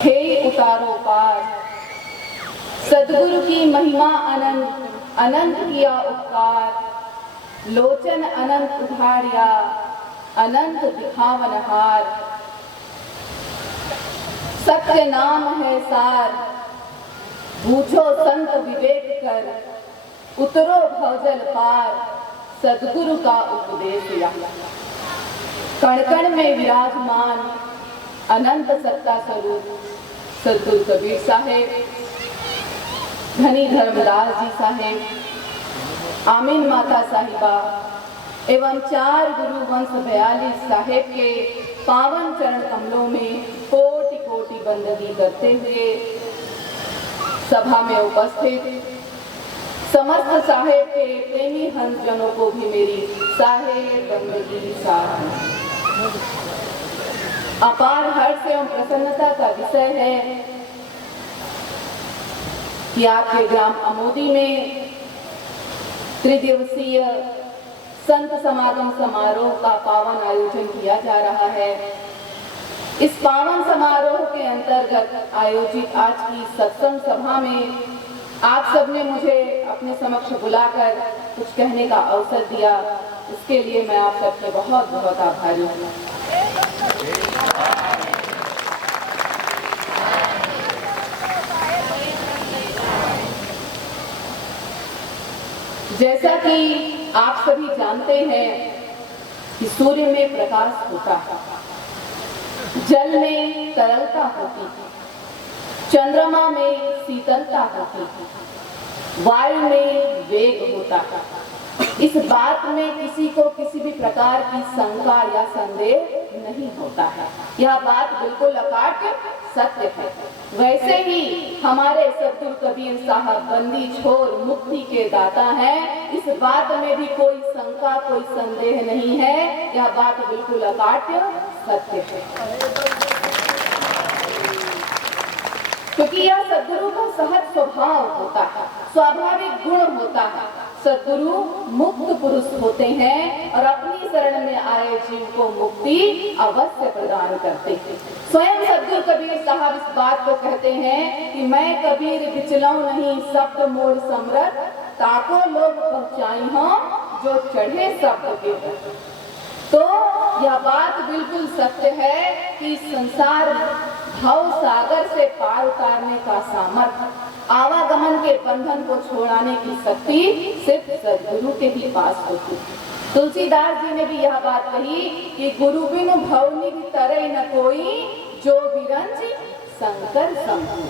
हे उतारो पार, सद्गुरु की महिमा अनंत, अनंत किया उपकार, लोचन अनंत उधारिया, अनंत दिखावनहार। सत्य नाम है सार, बूझो संत विवेक कर, उतरो भवजल पार, सद्गुरु का उपदेश यह। कण कण में विराजमान अनंत सत्ता स्वरूप सद्गुरु कबीर साहेब, धनी धर्मदास जी साहेब, आमीन माता साहिबा एवं 4 गुरु वंश 42 साहेब के पावन चरण कमलों में कोटि कोटि बंदगी करते हुए सभा में उपस्थित समस्त साहेब के प्रेमी हंस जनों को भी मेरी साहेब बंदगी साथ। अपार हर्ष एवं प्रसन्नता का विषय है कि आपके ग्राम अमोदी में त्रिदिवसीय संत समागम समारोह का पावन आयोजन किया जा रहा है। इस पावन समारोह के अंतर्गत आयोजित आज की सत्संग सभा में आप सबने मुझे अपने समक्ष बुलाकर कुछ कहने का अवसर दिया, उसके लिए मैं आप सबके बहुत बहुत आभारी हूँ। जैसा कि आप सभी जानते हैं कि सूर्य में प्रकाश होता है, जल में तरलता होती है, चंद्रमा में शीतलता होती है, वायु में वेग होता है। इस बात में किसी को किसी भी प्रकार की शंका या संदेह नहीं होता है, यह बात बिल्कुल अकाट सत्य है। वैसे ही हमारे सद्गुरु कबीर साहब बंदी छोड़ मुक्ति के दाता हैं, इस बात में भी कोई शंका कोई संदेह नहीं है, यह बात बिल्कुल अकाट सत्य है। क्योंकि यह सद्गुरु का सहज स्वभाव होता है, स्वाभाविक गुण होता है। सद्गुरु मुक्त पुरुष होते हैं और अपनी शरण में आए जीव को मुक्ति अवश्य प्रदान करते हैं। स्वयं सद्गुरु कबीर साहब इस बात को कहते हैं कि मैं कबीर बिचलाऊं नहीं शब्द मोर समरथ, ताको लोग पहुंचाई हो जो चढ़े शब्द के ऊपर। तो यह बात बिल्कुल सत्य है कि संसार भव सागर से पार उतारने का सामर्थ्य, आवागमन के बंधन को छोड़ाने की शक्ति सिर्फ सद्गुरु के ही पास होती है। तुलसीदास जी ने भी यह बात कही कि गुरु बिनु भवनि तरई न कोई, जो विरंज शंकर शंभु।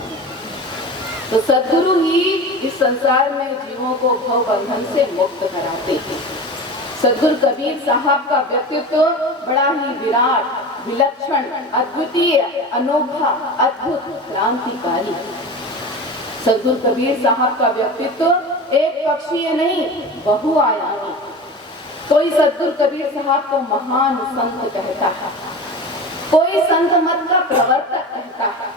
तो सद्गुरु ही इस संसार में जीवों को भव बंधन से मुक्त कराते हैं। सद्गुरु कबीर साहब का व्यक्तित्व बड़ा ही विराट, विलक्षण, अद्वितीय, अनोखा, अद्भुत, क्रांतिकारी। सद्गुरु कबीर साहब का व्यक्तित्व एक पक्षीय नहीं, बहुआयामी। कोई सद्गुरु कबीर साहब को महान संत कहता है, कोई संत मत का प्रवर्तक कहता है,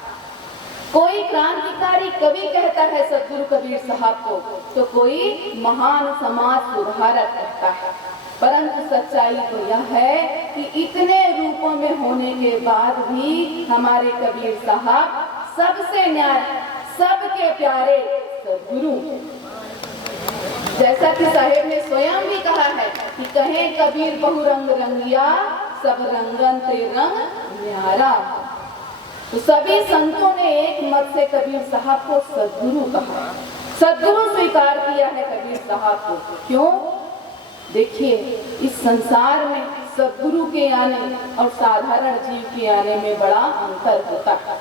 कोई क्रांतिकारी कवि कहता है सद्गुरु कबीर साहब को, तो कोई महान समाज सुधारक कहता है। परंतु सच्चाई तो यह है कि इतने रूपों में होने के बाद भी हमारे कबीर साहब सबसे न्यारे, सबके प्यारे सद्गुरु। जैसा कि साहेब ने स्वयं भी कहा है कि कहे कबीर बहु रंग रंगिया, सब रंगन ते रंग न्यारा। तो सभी संतों ने एक मत से कबीर साहब को सद्गुरु कहा, सद्गुरु स्वीकार किया है कबीर साहब को। क्यों? देखिए, इस संसार में सद्गुरु के आने और साधारण जीव के आने में बड़ा अंतर होता है।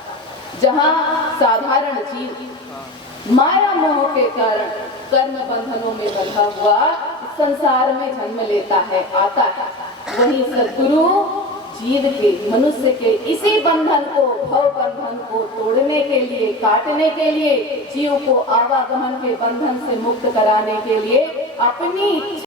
जहाँ साधारण जीव माया मोह के कारण कर्म बंधनों में बंधा हुआ संसार में जन्म लेता है, आता है, वही सद्गुरु जीव के, मनुष्य के इसी बंधन को, भव बंधन को तोड़ने के लिए, काटने के लिए, जीव को आवागमन के बंधन से मुक्त कराने के लिए अपनी